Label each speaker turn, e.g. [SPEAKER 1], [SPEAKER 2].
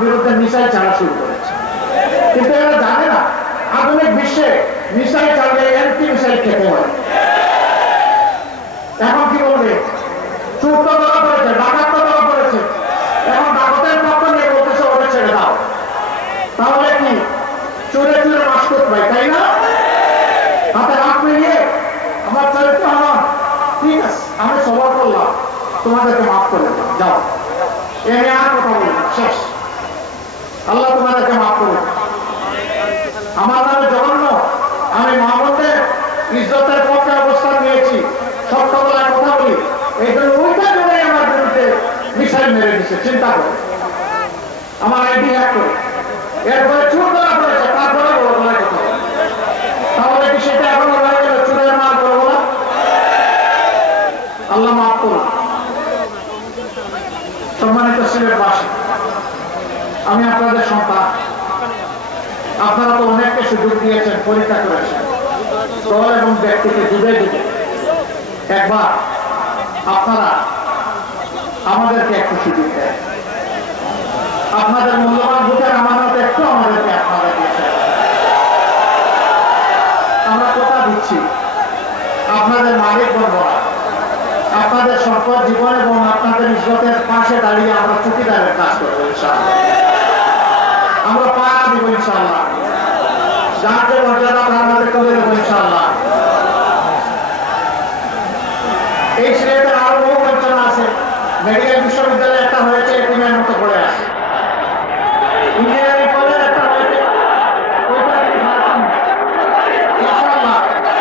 [SPEAKER 1] বিরুদ্ধে মিসাইল চালা শুরু করেছে। কিন্তু এরা জানে না, আধুনিক বিশ্বে মিসাইল চালিয়ে অ্যান্টি মিসাইল খেতে হয়। এখন কি বলবে? ধরা পড়েছে ডাকাত ধরা পড়েছে। এখন ডাকাতের পক্ষ নিয়ে বলতেছে ছেড়ে দাও। তাহলে কি? চুরে চুরে তাই না? হাতে হাত মিলিয়ে আমার চরিত্র আমার। ঠিক আছে, আমি সবার করলাম। তোমাদেরকে মাফ করে দাও যাও। এ আর কথা বলি শেষ। আল্লাহ তোমাদেরকে মাফ করুন আমার নামে জঘন্য। আমি মাহমুদের ইজ্জতের পক্ষে অবস্থান নিয়েছি। সত্য বলার কথা বলি। এই ওইটা করে আমার বিরুদ্ধে মিসাইল মেরে দিচ্ছে চিন্তা করে। আমার আইডি হ্যাক করে। এরপরে চুর করা হয়েছে, তারপরে কথা তাহলে কি সেটা এখনও গেল? চুরের মা আল্লাহ মাফ করুন সম্মানিত সিলেটবাসী আমি আপনাদের সন্তান আপনারা তো অনেককে সুযোগ দিয়েছেন, পরীক্ষা করেছেন। দল এবং ব্যক্তিকে যুগে যুগে একবার আপনারা আমাদেরকে একটু সুযোগ দেন। আপনাদের মূল্যবান ভোটের আমানত একটু আমাদেরকে আপনারা দিয়েছেন। আমরা কথা দিচ্ছি। আপনাদের মালিক না। আপনাদের সম্পদ, জীবন এবং আপনাদের ইজ্জতের পাশে দাঁড়িয়ে আমরা চুকিদারের কাজ করব, ইনশাআল্লাহ আমরা পা দিব ইনশাআল্লাহ যার যে মর্যাদা